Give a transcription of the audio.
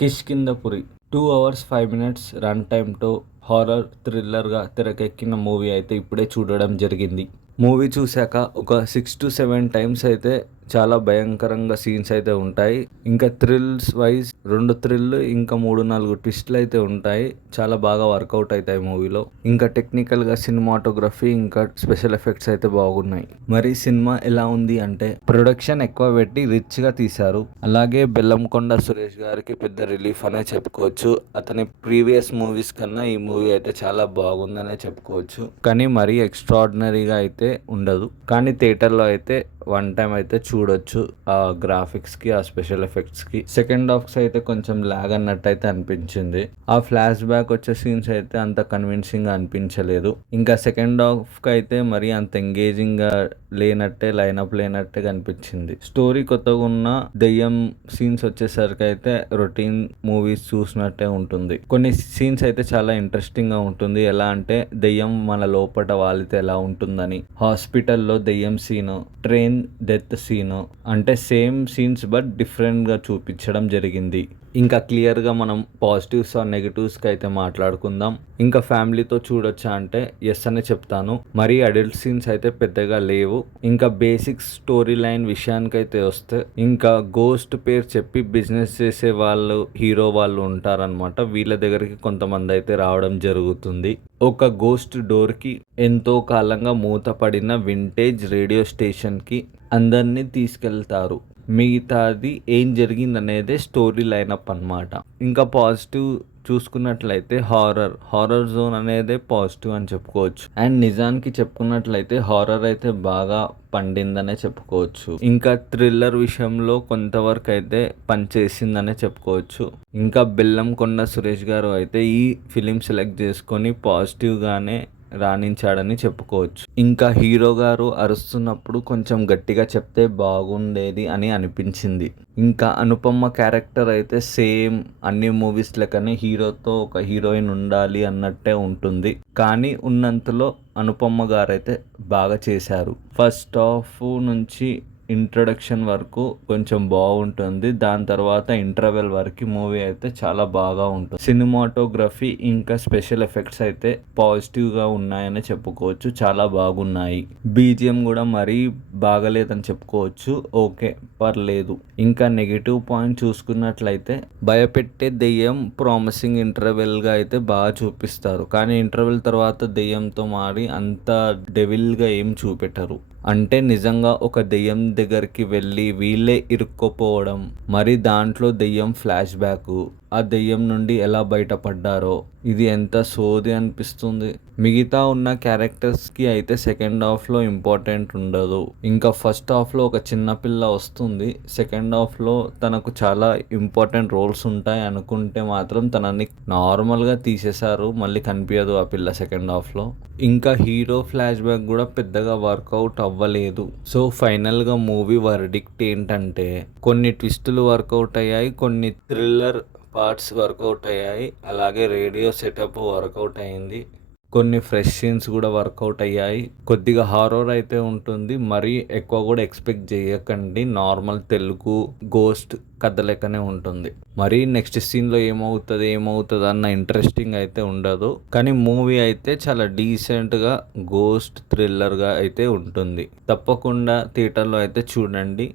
Kishkindhapuri 2 hours 5 minutes run టైమ్‌తో horror థ్రిల్లర్‌గా తెరకెక్కిన మూవీ అయితే ఇప్పుడే చూడడం జరిగింది. మూవీ చూశాక ఒక 6-7 టైమ్స్ అయితే చాలా భయంకరంగా సీన్స్ అయితే ఉంటాయి. ఇంకా థ్రిల్స్ వైస్ 2 థ్రిల్ ఇంకా 3-4 ట్విస్టులు అయితే ఉంటాయి. చాలా బాగా వర్కౌట్ అవుతాయి మూవీలో. ఇంకా టెక్నికల్‌గా సినిమాటోగ్రఫీ ఇంకా స్పెషల్ ఎఫెక్ట్స్ అయితే బాగున్నాయి. మరి సినిమా ఎలా ఉంది అంటే ప్రొడక్షన్ ఎక్కువ పెట్టి రిచ్‌గా తీశారు. అలాగే బెల్లంకొండ సురేష్ గారికి పెద్ద రిలీఫ్ అనే చెప్పుకోవచ్చు. అతని ప్రీవియస్ మూవీస్ కన్నా ఈ మూవీ అయితే చాలా బాగుందనే చెప్పుకోవచ్చు. కానీ మరీ ఎక్స్ట్రాడినరీగా అయితే ఉండదు. కానీ థియేటర్లో అయితే వన్ టైం అయితే చూడొచ్చు. ఆ గ్రాఫిక్స్కి ఆ స్పెషల్ ఎఫెక్ట్స్కి సెకండ్ హాఫ్స్ అయితే కొంచెం లాగ్ అన్నట్టు అయితే అనిపించింది. ఆ ఫ్లాష్ బ్యాక్ వచ్చే సీన్స్ అయితే అంత కన్విన్సింగ్గా అనిపించలేదు. ఇంకా సెకండ్ హాఫ్కి అయితే మరీ అంత ఎంగేజింగ్గా లేనట్టే లైనప్ లేనట్టే కనిపించింది. స్టోరీ కొత్తగా ఉన్న దెయ్యం సీన్స్ వచ్చేసరికి అయితే రొటీన్ మూవీస్ చూసినట్టే ఉంటుంది. కొన్ని సీన్స్ అయితే చాలా ఇంట్రెస్టింగ్ గా ఉంటుంది. ఎలా అంటే దెయ్యం మన లోపట వాలితే ఎలా ఉంటుందని, హాస్పిటల్లో దెయ్యం సీను, ట్రైన్ డెత్ సీను అంటే సేమ్ సీన్స్ బట్ డిఫరెంట్గా చూపించడం జరిగింది. ఇంకా క్లియర్గా మనం పాజిటివ్స్ ఆర్ నెగిటివ్స్కి అయితే మాట్లాడుకుందాం. ఇంకా ఫ్యామిలీతో చూడొచ్చా అంటే ఎస్ అనే చెప్తాను. మరీ అడల్ట్ సీన్స్ అయితే పెద్దగా లేవు. ఇంకా బేసిక్ స్టోరీ లైన్ విషయానికైతే వస్తే ఇంకా గోస్ట్ పేరు చెప్పి బిజినెస్ చేసే వాళ్ళు హీరో వాళ్ళు ఉంటారనమాట. వీళ్ళ దగ్గరికి కొంతమంది అయితే రావడం జరుగుతుంది. ఒక గోస్ట్ డోర్కి ఎంతో కాలంగా మూతపడిన వింటేజ్ రేడియో స్టేషన్కి అందరినీ తీసుకెళ్తారు. మిగతాది ఏం జరిగిందనేదే స్టోరీ లైనప్ అన్నమాట. ఇంకా పాజిటివ్ చూసుకున్నట్లయితే హారర్ జోన్ అనేదే పాజిటివ్ అని చెప్పుకోవచ్చు. అండ్ నిజానికి చెప్పుకున్నట్లయితే హారర్ అయితే బాగా పండిందనే చెప్పుకోవచ్చు. ఇంకా థ్రిల్లర్ విషయంలో కొంతవరకు అయితే పనిచేసిందనే చెప్పుకోవచ్చు. ఇంకా బెల్లంకొండ సురేష్ గారు అయితే ఈ ఫిలిం సెలెక్ట్ చేసుకొని పాజిటివ్గానే రాణించాడని చెప్పుకోవచ్చు. ఇంకా హీరో గారు అరుస్తున్నప్పుడు కొంచెం గట్టిగా చెప్తే బాగుండేది అని అనిపించింది. ఇంకా అనుపమ క్యారెక్టర్ అయితే సేమ్ అన్ని మూవీస్ లెక్కనే హీరోతో ఒక హీరోయిన్ ఉండాలి అన్నట్టే ఉంటుంది. కానీ ఉన్నంతలో అనుపమ గారు అయితే బాగా చేశారు. ఫస్ట్ హాఫ్ నుంచి ఇంట్రొడక్షన్ వరకు కొంచెం బాగుంటుంది. దాని తర్వాత ఇంటర్వెల్ వరకు మూవీ అయితే చాలా బాగా ఉంటుంది. సినిమాటోగ్రఫీ ఇంకా స్పెషల్ ఎఫెక్ట్స్ అయితే పాజిటివ్గా ఉన్నాయని చెప్పుకోవచ్చు. చాలా బాగున్నాయి. బీజిఎం కూడా మరీ బాగలేదని చెప్పుకోవచ్చు. ఓకే, పర్లేదు. ఇంకా నెగిటివ్ పాయింట్ చూసుకున్నట్లయితే భయపెట్టే దెయ్యం ప్రామిసింగ్ ఇంటర్వెల్గా అయితే బాగా చూపిస్తారు. కానీ ఇంటర్వెల్ తర్వాత దెయ్యంతో మారి అంత డెవిల్గా ఏం చూపెట్టరు. అంటే నిజంగా ఒక దెయ్యం దగ్గరికి వెళ్ళి వీళ్ళే ఇరుక్కుపోవడం, మరి దాంట్లో దెయ్యం ఫ్లాష్ బ్యాక్, ఆ దెయ్యం నుండి ఎలా బయటపడ్డారో ఇది ఎంత సోది అనిపిస్తుంది. మిగతా ఉన్న క్యారెక్టర్స్కి అయితే సెకండ్ హాఫ్లో ఇంపార్టెంట్ ఉండదు. ఇంకా ఫస్ట్ హాఫ్లో ఒక చిన్న పిల్ల వస్తుంది. సెకండ్ హాఫ్లో తనకు చాలా ఇంపార్టెంట్ రోల్స్ ఉంటాయి అనుకుంటే మాత్రం తనని నార్మల్గా తీసేశారు. మళ్ళీ కనిపించదు ఆ పిల్ల సెకండ్ హాఫ్లో. ఇంకా హీరో ఫ్లాష్ బ్యాక్ కూడా పెద్దగా వర్కౌట్ అవ్వలేదు. సో ఫైనల్గా మూవీ వర్డిక్ట్ ఏంటంటే కొన్ని ట్విస్టులు వర్కౌట్ అయ్యాయి, కొన్ని థ్రిల్లర్ పార్ట్స్ వర్కౌట్ అయ్యాయి, అలాగే రేడియో సెటప్ వర్కౌట్ అయింది, కొన్ని ఫ్రెష్ సీన్స్ కూడా వర్కౌట్ అయ్యాయి. కొద్దిగా హారర్ అయితే ఉంటుంది. మరీ ఎక్కువ కూడా ఎక్స్పెక్ట్ చేయకండి. నార్మల్ తెలుగు గోస్ట్ కథ లెక్కనే ఉంటుంది. మరి నెక్స్ట్ సీన్లో ఏమవుతుంది అన్న ఇంట్రెస్టింగ్ అయితే ఉండదు. కానీ మూవీ అయితే చాలా డీసెంట్గా గోస్ట్ థ్రిల్లర్గా అయితే ఉంటుంది. తప్పకుండా థియేటర్లో అయితే చూడండి.